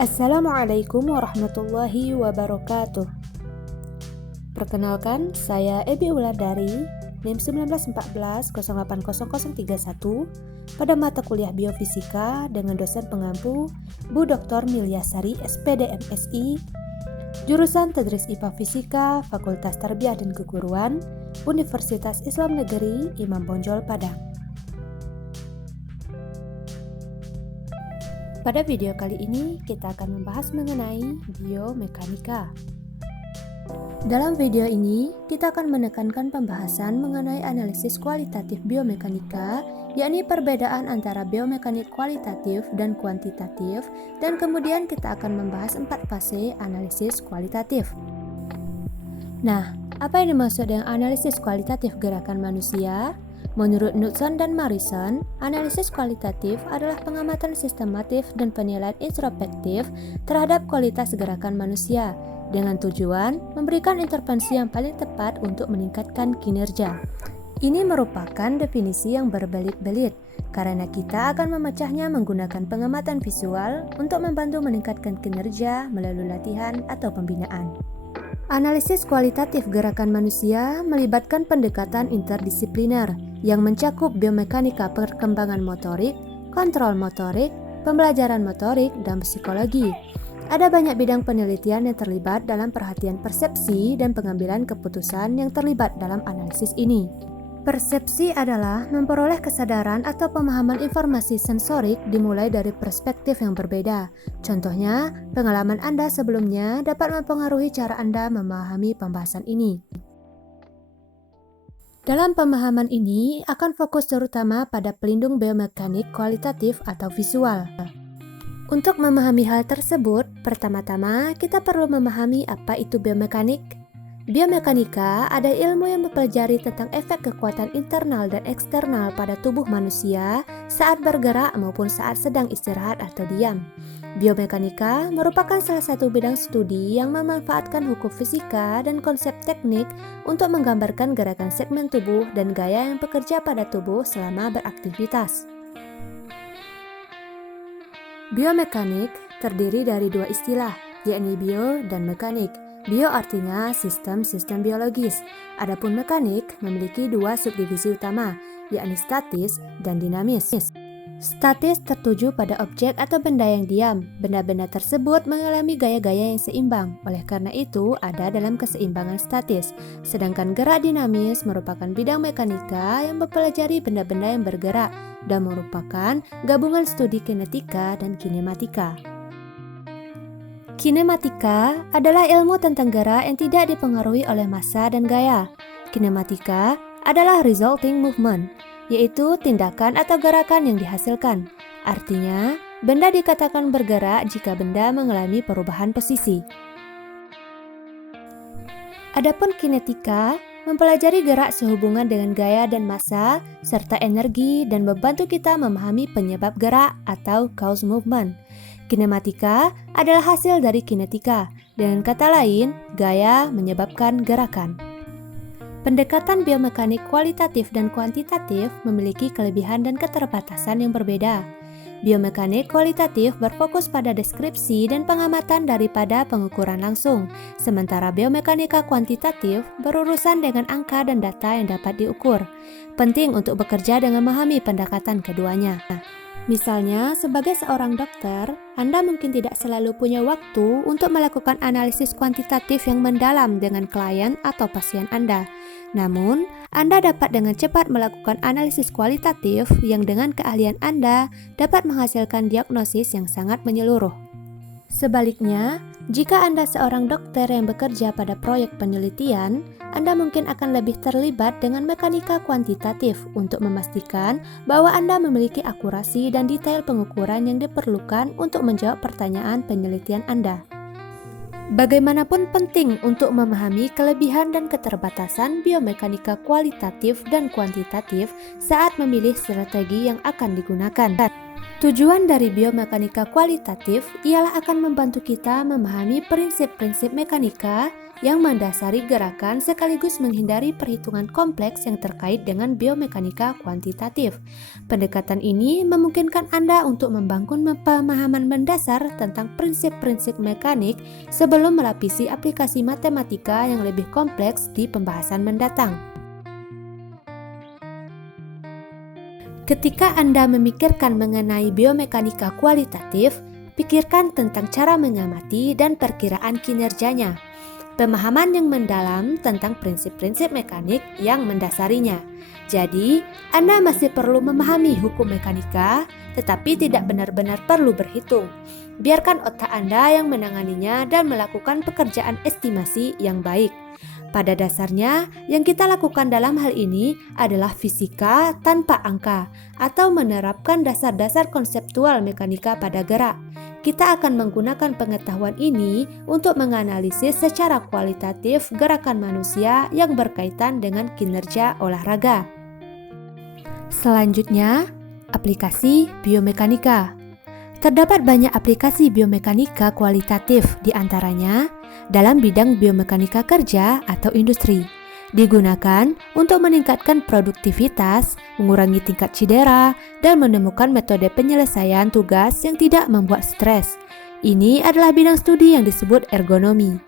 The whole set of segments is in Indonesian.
Assalamualaikum warahmatullahi wabarakatuh. Perkenalkan, saya Ebi Wulandari, NIM 1914-080031 pada mata kuliah Biofisika dengan dosen pengampu Bu Dr. Milyasari SPD MSI, jurusan Tadris IPA Fisika, Fakultas Tarbiyah dan Keguruan, Universitas Islam Negeri Imam Bonjol Padang. Pada video kali ini, kita akan membahas mengenai biomekanika. Dalam video ini, kita akan menekankan pembahasan mengenai analisis kualitatif biomekanika, yakni perbedaan antara biomekanik kualitatif dan kuantitatif, dan kemudian kita akan membahas 4 fase analisis kualitatif. Nah, apa yang dimaksud dengan analisis kualitatif gerakan manusia? Menurut Knudson dan Morrison, analisis kualitatif adalah pengamatan sistematif dan penilaian introspektif terhadap kualitas gerakan manusia dengan tujuan memberikan intervensi yang paling tepat untuk meningkatkan kinerja. Ini merupakan definisi yang berbelit-belit karena kita akan memecahnya menggunakan pengamatan visual untuk membantu meningkatkan kinerja melalui latihan atau pembinaan. Analisis kualitatif gerakan manusia melibatkan pendekatan interdisipliner yang mencakup biomekanika perkembangan motorik, kontrol motorik, pembelajaran motorik, dan psikologi. Ada banyak bidang penelitian yang terlibat dalam perhatian persepsi dan pengambilan keputusan yang terlibat dalam analisis ini. Persepsi adalah memperoleh kesadaran atau pemahaman informasi sensorik dimulai dari perspektif yang berbeda. Contohnya, pengalaman Anda sebelumnya dapat mempengaruhi cara Anda memahami pembahasan ini. Dalam pemahaman ini akan fokus terutama pada pelindung biomekanik kualitatif atau visual. Untuk memahami hal tersebut, pertama-tama kita perlu memahami apa itu biomekanik. Biomekanika ada ilmu yang mempelajari tentang efek kekuatan internal dan eksternal pada tubuh manusia saat bergerak maupun saat sedang istirahat atau diam. Biomekanika merupakan salah satu bidang studi yang memanfaatkan hukum fisika dan konsep teknik untuk menggambarkan gerakan segmen tubuh dan gaya yang bekerja pada tubuh selama beraktivitas. Biomekanik terdiri dari dua istilah, yakni bio dan mekanik. Bio artinya sistem-sistem biologis, adapun mekanik memiliki dua subdivisi utama, yakni statis dan dinamis. Statis tertuju pada objek atau benda yang diam. Benda-benda tersebut mengalami gaya-gaya yang seimbang, oleh karena itu ada dalam keseimbangan statis. Sedangkan gerak dinamis merupakan bidang mekanika yang mempelajari benda-benda yang bergerak dan merupakan gabungan studi kinetika dan kinematika. Kinematika adalah ilmu tentang gerak yang tidak dipengaruhi oleh massa dan gaya. Kinematika adalah resulting movement, yaitu tindakan atau gerakan yang dihasilkan. Artinya, benda dikatakan bergerak jika benda mengalami perubahan posisi. Adapun kinetika mempelajari gerak sehubungan dengan gaya dan massa, serta energi dan membantu kita memahami penyebab gerak atau cause movement. Kinematika adalah hasil dari kinetika. Dengan kata lain, gaya menyebabkan gerakan. Pendekatan biomekanik kualitatif dan kuantitatif memiliki kelebihan dan keterbatasan yang berbeda. Biomekanik kualitatif berfokus pada deskripsi dan pengamatan daripada pengukuran langsung, sementara biomekanika kuantitatif berurusan dengan angka dan data yang dapat diukur. Penting untuk bekerja dengan memahami pendekatan keduanya. Misalnya, sebagai seorang dokter, Anda mungkin tidak selalu punya waktu untuk melakukan analisis kuantitatif yang mendalam dengan klien atau pasien Anda. Namun, Anda dapat dengan cepat melakukan analisis kualitatif yang dengan keahlian Anda dapat menghasilkan diagnosis yang sangat menyeluruh. Sebaliknya, jika Anda seorang dokter yang bekerja pada proyek penelitian, Anda mungkin akan lebih terlibat dengan mekanika kuantitatif untuk memastikan bahwa Anda memiliki akurasi dan detail pengukuran yang diperlukan untuk menjawab pertanyaan penelitian Anda. Bagaimanapun penting untuk memahami kelebihan dan keterbatasan biomekanika kualitatif dan kuantitatif saat memilih strategi yang akan digunakan. Tujuan dari biomekanika kualitatif ialah akan membantu kita memahami prinsip-prinsip mekanika yang mendasari gerakan sekaligus menghindari perhitungan kompleks yang terkait dengan biomekanika kuantitatif. Pendekatan ini memungkinkan Anda untuk membangun pemahaman mendasar tentang prinsip-prinsip mekanik sebelum melapisi aplikasi matematika yang lebih kompleks di pembahasan mendatang. Ketika Anda memikirkan mengenai biomekanika kualitatif, pikirkan tentang cara mengamati dan perkiraan kinerjanya. Pemahaman yang mendalam tentang prinsip-prinsip mekanik yang mendasarinya. Jadi, Anda masih perlu memahami hukum mekanika, tetapi tidak benar-benar perlu berhitung. Biarkan otak Anda yang menanganinya dan melakukan pekerjaan estimasi yang baik. Pada dasarnya, yang kita lakukan dalam hal ini adalah fisika tanpa angka atau menerapkan dasar-dasar konseptual mekanika pada gerak. Kita akan menggunakan pengetahuan ini untuk menganalisis secara kualitatif gerakan manusia yang berkaitan dengan kinerja olahraga. Selanjutnya, aplikasi biomekanika. Terdapat banyak aplikasi biomekanika kualitatif, di antaranya dalam bidang biomekanika kerja atau industri. Digunakan untuk meningkatkan produktivitas, mengurangi tingkat cedera, dan menemukan metode penyelesaian tugas yang tidak membuat stres. Ini adalah bidang studi yang disebut ergonomi.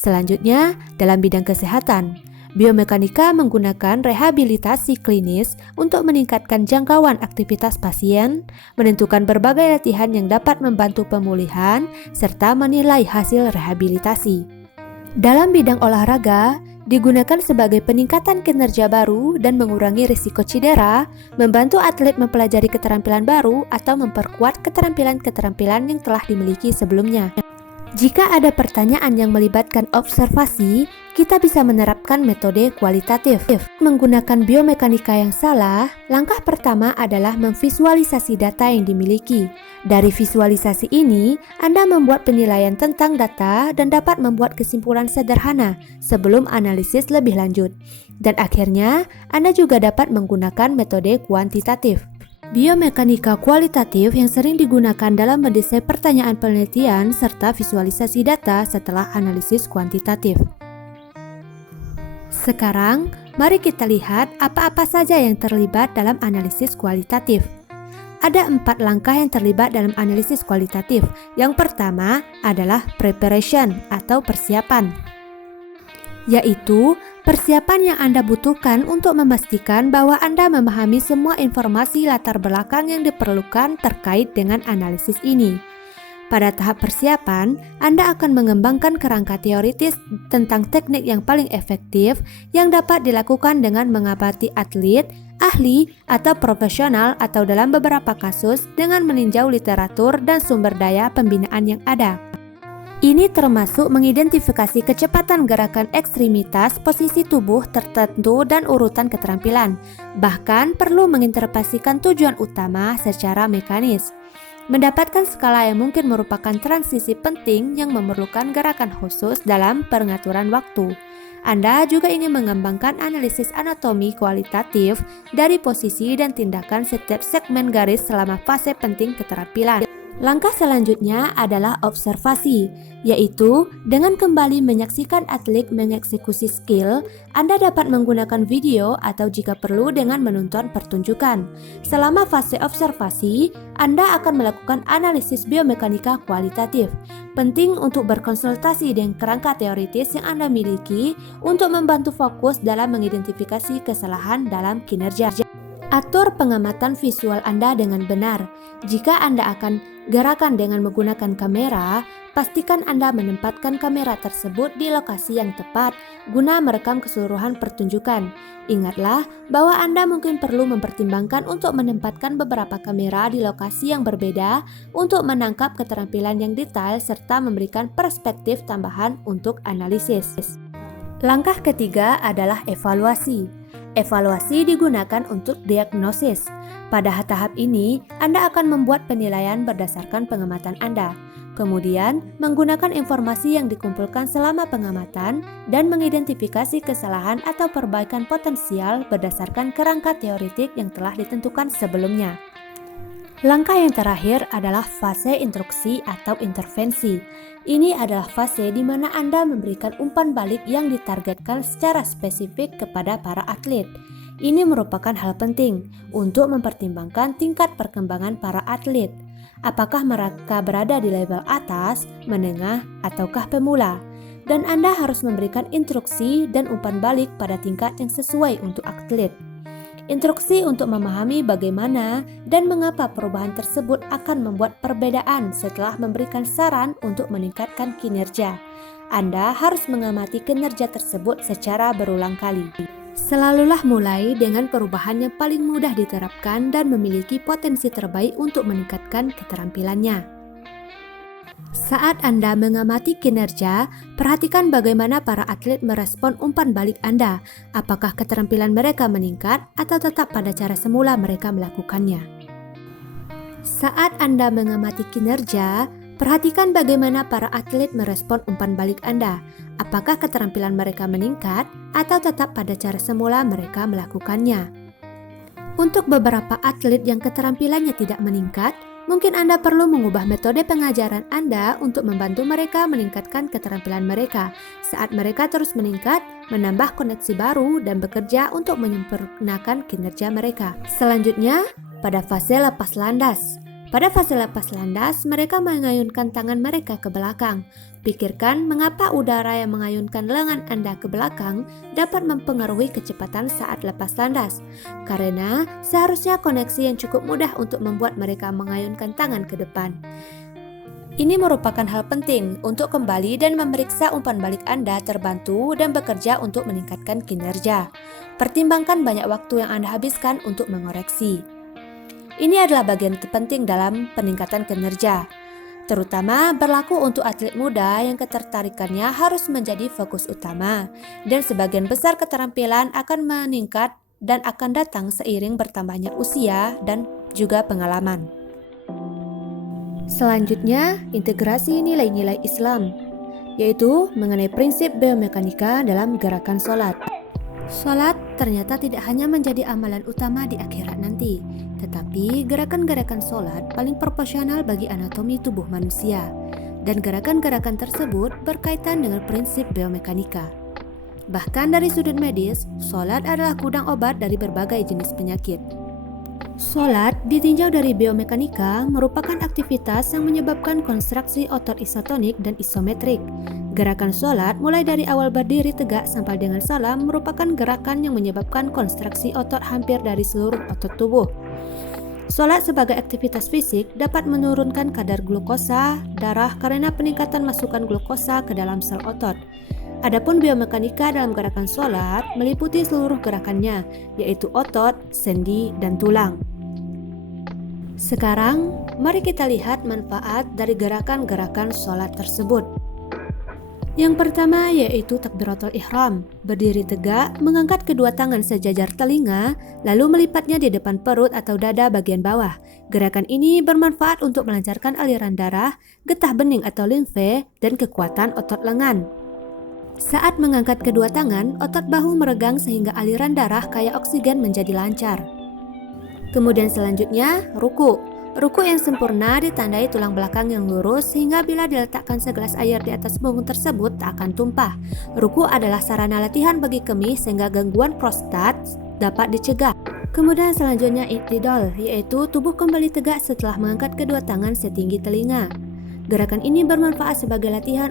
Selanjutnya, dalam bidang kesehatan. Biomekanika menggunakan rehabilitasi klinis untuk meningkatkan jangkauan aktivitas pasien, menentukan berbagai latihan yang dapat membantu pemulihan, serta menilai hasil rehabilitasi. Dalam bidang olahraga, digunakan sebagai peningkatan kinerja baru dan mengurangi risiko cedera, membantu atlet mempelajari keterampilan baru atau memperkuat keterampilan-keterampilan yang telah dimiliki sebelumnya. Jika ada pertanyaan yang melibatkan observasi, kita bisa menerapkan metode kualitatif. Menggunakan biomekanika yang salah, langkah pertama adalah memvisualisasi data yang dimiliki. Dari visualisasi ini, Anda membuat penilaian tentang data dan dapat membuat kesimpulan sederhana sebelum analisis lebih lanjut. Dan akhirnya, Anda juga dapat menggunakan metode kuantitatif. Biomekanika kualitatif yang sering digunakan dalam mendesain pertanyaan penelitian serta visualisasi data setelah analisis kuantitatif. Sekarang, mari kita lihat apa-apa saja yang terlibat dalam analisis kualitatif. Ada 4 langkah yang terlibat dalam analisis kualitatif. Yang pertama adalah preparation atau persiapan, yaitu persiapan yang Anda butuhkan untuk memastikan bahwa Anda memahami semua informasi latar belakang yang diperlukan terkait dengan analisis ini. Pada tahap persiapan, Anda akan mengembangkan kerangka teoritis tentang teknik yang paling efektif yang dapat dilakukan dengan mengamati atlet, ahli, atau profesional atau dalam beberapa kasus dengan meninjau literatur dan sumber daya pembinaan yang ada. Ini termasuk mengidentifikasi kecepatan gerakan ekstremitas, posisi tubuh tertentu, dan urutan keterampilan. Bahkan perlu menginterpretasikan tujuan utama secara mekanis. Mendapatkan skala yang mungkin merupakan transisi penting yang memerlukan gerakan khusus dalam pengaturan waktu. Anda juga ingin mengembangkan analisis anatomi kualitatif dari posisi dan tindakan setiap segmen garis selama fase penting keterampilan. Langkah selanjutnya adalah observasi, yaitu dengan kembali menyaksikan atlet mengeksekusi skill, Anda dapat menggunakan video atau jika perlu dengan menonton pertunjukan. Selama fase observasi, Anda akan melakukan analisis biomekanika kualitatif. Penting untuk berkonsultasi dengan kerangka teoritis yang Anda miliki untuk membantu fokus dalam mengidentifikasi kesalahan dalam kinerja. Atur pengamatan visual Anda dengan benar. Jika Anda akan gerakan dengan menggunakan kamera, pastikan Anda menempatkan kamera tersebut di lokasi yang tepat guna merekam keseluruhan pertunjukan. Ingatlah bahwa Anda mungkin perlu mempertimbangkan untuk menempatkan beberapa kamera di lokasi yang berbeda untuk menangkap keterampilan yang detail serta memberikan perspektif tambahan untuk analisis. Langkah ketiga adalah evaluasi. Evaluasi digunakan untuk diagnosis. Pada tahap ini, Anda akan membuat penilaian berdasarkan pengamatan Anda. Kemudian, menggunakan informasi yang dikumpulkan selama pengamatan dan mengidentifikasi kesalahan atau perbaikan potensial berdasarkan kerangka teoritik yang telah ditentukan sebelumnya. Langkah yang terakhir adalah fase instruksi atau intervensi. Ini adalah fase di mana Anda memberikan umpan balik yang ditargetkan secara spesifik kepada para atlet. Ini merupakan hal penting untuk mempertimbangkan tingkat perkembangan para atlet. Apakah mereka berada di level atas, menengah, ataukah pemula? Dan Anda harus memberikan instruksi dan umpan balik pada tingkat yang sesuai untuk atlet. Instruksi untuk memahami bagaimana dan mengapa perubahan tersebut akan membuat perbedaan setelah memberikan saran untuk meningkatkan kinerja. Anda harus mengamati kinerja tersebut secara berulang kali. Selalulah mulai dengan perubahan yang paling mudah diterapkan dan memiliki potensi terbaik untuk meningkatkan keterampilannya. Saat Anda mengamati kinerja, perhatikan bagaimana para atlet merespon umpan balik Anda. Apakah keterampilan mereka meningkat atau tetap pada cara semula mereka melakukannya? Saat Anda mengamati kinerja, perhatikan bagaimana para atlet merespon umpan balik Anda. Apakah keterampilan mereka meningkat atau tetap pada cara semula mereka melakukannya? Untuk beberapa atlet yang keterampilannya tidak meningkat, mungkin Anda perlu mengubah metode pengajaran Anda untuk membantu mereka meningkatkan keterampilan mereka. Saat mereka terus meningkat, menambah koneksi baru dan bekerja untuk menyempurnakan kinerja mereka. Selanjutnya, pada fase lepas landas. Pada fase lepas landas, mereka mengayunkan tangan mereka ke belakang. Pikirkan mengapa udara yang mengayunkan lengan Anda ke belakang dapat mempengaruhi kecepatan saat lepas landas. Karena seharusnya koneksi yang cukup mudah untuk membuat mereka mengayunkan tangan ke depan. Ini merupakan hal penting untuk kembali dan memeriksa umpan balik Anda terbantu dan bekerja untuk meningkatkan kinerja. Pertimbangkan banyak waktu yang Anda habiskan untuk mengoreksi. Ini adalah bagian terpenting dalam peningkatan kinerja. Terutama berlaku untuk atlet muda yang ketertarikannya harus menjadi fokus utama, dan sebagian besar keterampilan akan meningkat dan akan datang seiring bertambahnya usia dan juga pengalaman. Selanjutnya, integrasi nilai-nilai Islam, yaitu mengenai prinsip biomekanika dalam gerakan sholat. Sholat ternyata tidak hanya menjadi amalan utama di akhirat nanti, tetapi gerakan-gerakan sholat paling proporsional bagi anatomi tubuh manusia, dan gerakan-gerakan tersebut berkaitan dengan prinsip biomekanika. Bahkan dari sudut medis, sholat adalah gudang obat dari berbagai jenis penyakit. Sholat ditinjau dari biomekanika merupakan aktivitas yang menyebabkan konstruksi otot isotonik dan isometrik. Gerakan sholat mulai dari awal berdiri tegak sampai dengan salam merupakan gerakan yang menyebabkan konstruksi otot hampir dari seluruh otot tubuh. Sholat sebagai aktivitas fisik dapat menurunkan kadar glukosa darah karena peningkatan masukan glukosa ke dalam sel otot. Adapun biomekanika dalam gerakan sholat meliputi seluruh gerakannya, yaitu otot, sendi, dan tulang. Sekarang, mari kita lihat manfaat dari gerakan-gerakan sholat tersebut. Yang pertama yaitu takbiratul ihram, berdiri tegak, mengangkat kedua tangan sejajar telinga, lalu melipatnya di depan perut atau dada bagian bawah. Gerakan ini bermanfaat untuk melancarkan aliran darah, getah bening atau limfe, dan kekuatan otot lengan. Saat mengangkat kedua tangan, otot bahu meregang sehingga aliran darah kaya oksigen menjadi lancar. Kemudian selanjutnya, ruku. Ruku yang sempurna ditandai tulang belakang yang lurus sehingga bila diletakkan segelas air di atas punggung tersebut tak akan tumpah. Ruku adalah sarana latihan bagi kemih sehingga gangguan prostat dapat dicegah. Kemudian selanjutnya i'tidal, yaitu tubuh kembali tegak setelah mengangkat kedua tangan setinggi telinga. Gerakan ini bermanfaat sebagai latihan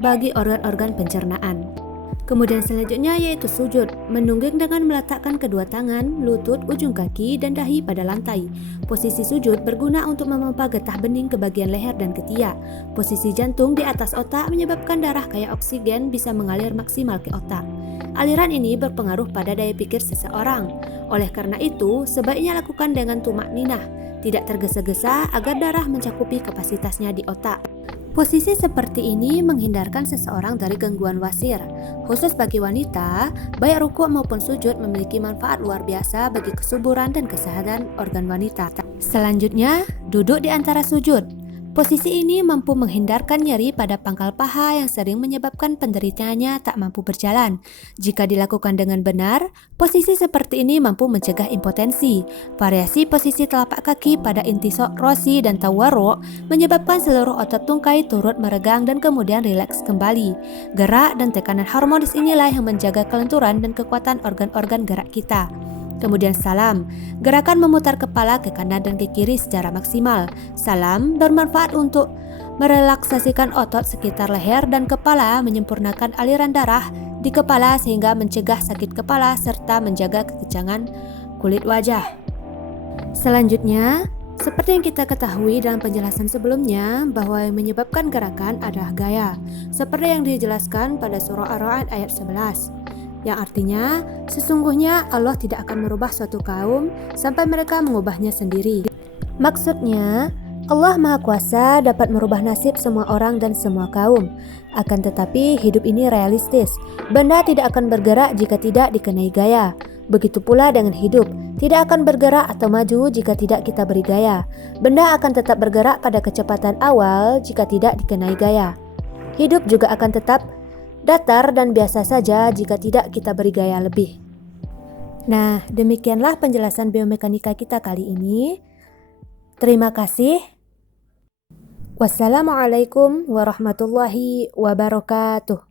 bagi organ-organ pencernaan. Kemudian selanjutnya yaitu sujud, menungging dengan meletakkan kedua tangan, lutut, ujung kaki, dan dahi pada lantai. Posisi sujud berguna untuk memompa getah bening ke bagian leher dan ketiak. Posisi jantung di atas otak menyebabkan darah kaya oksigen bisa mengalir maksimal ke otak. Aliran ini berpengaruh pada daya pikir seseorang. Oleh karena itu, sebaiknya lakukan dengan tumak ninah, tidak tergesa-gesa agar darah mencakupi kapasitasnya di otak. Posisi seperti ini menghindarkan seseorang dari gangguan wasir. Khusus bagi wanita, baik rukuk maupun sujud memiliki manfaat luar biasa bagi kesuburan dan kesehatan organ wanita. Selanjutnya, duduk di antara sujud. Posisi ini mampu menghindarkan nyeri pada pangkal paha yang sering menyebabkan penderitanya tak mampu berjalan. Jika dilakukan dengan benar, posisi seperti ini mampu mencegah impotensi. Variasi posisi telapak kaki pada intisok, rosi, dan tawarruk menyebabkan seluruh otot tungkai turut meregang dan kemudian rileks kembali. Gerak dan tekanan harmonis inilah yang menjaga kelenturan dan kekuatan organ-organ gerak kita. Kemudian salam, gerakan memutar kepala ke kanan dan ke kiri secara maksimal. Salam bermanfaat untuk merelaksasikan otot sekitar leher dan kepala, menyempurnakan aliran darah di kepala sehingga mencegah sakit kepala serta menjaga kekencangan kulit wajah. Selanjutnya, seperti yang kita ketahui dalam penjelasan sebelumnya bahwa yang menyebabkan gerakan adalah gaya, seperti yang dijelaskan pada surah Ar-Ra'd ayat 11. Yang artinya, sesungguhnya Allah tidak akan merubah suatu kaum sampai mereka mengubahnya sendiri. Maksudnya, Allah Maha Kuasa dapat merubah nasib semua orang dan semua kaum. Akan tetapi, hidup ini realistis. Benda tidak akan bergerak jika tidak dikenai gaya. Begitu pula dengan hidup, tidak akan bergerak atau maju jika tidak kita beri gaya. Benda akan tetap bergerak pada kecepatan awal jika tidak dikenai gaya. Hidup juga akan tetap datar dan biasa saja jika tidak kita beri gaya lebih. Nah, demikianlah penjelasan biomekanika kita kali ini. Terima kasih. Wassalamualaikum warahmatullahi wabarakatuh.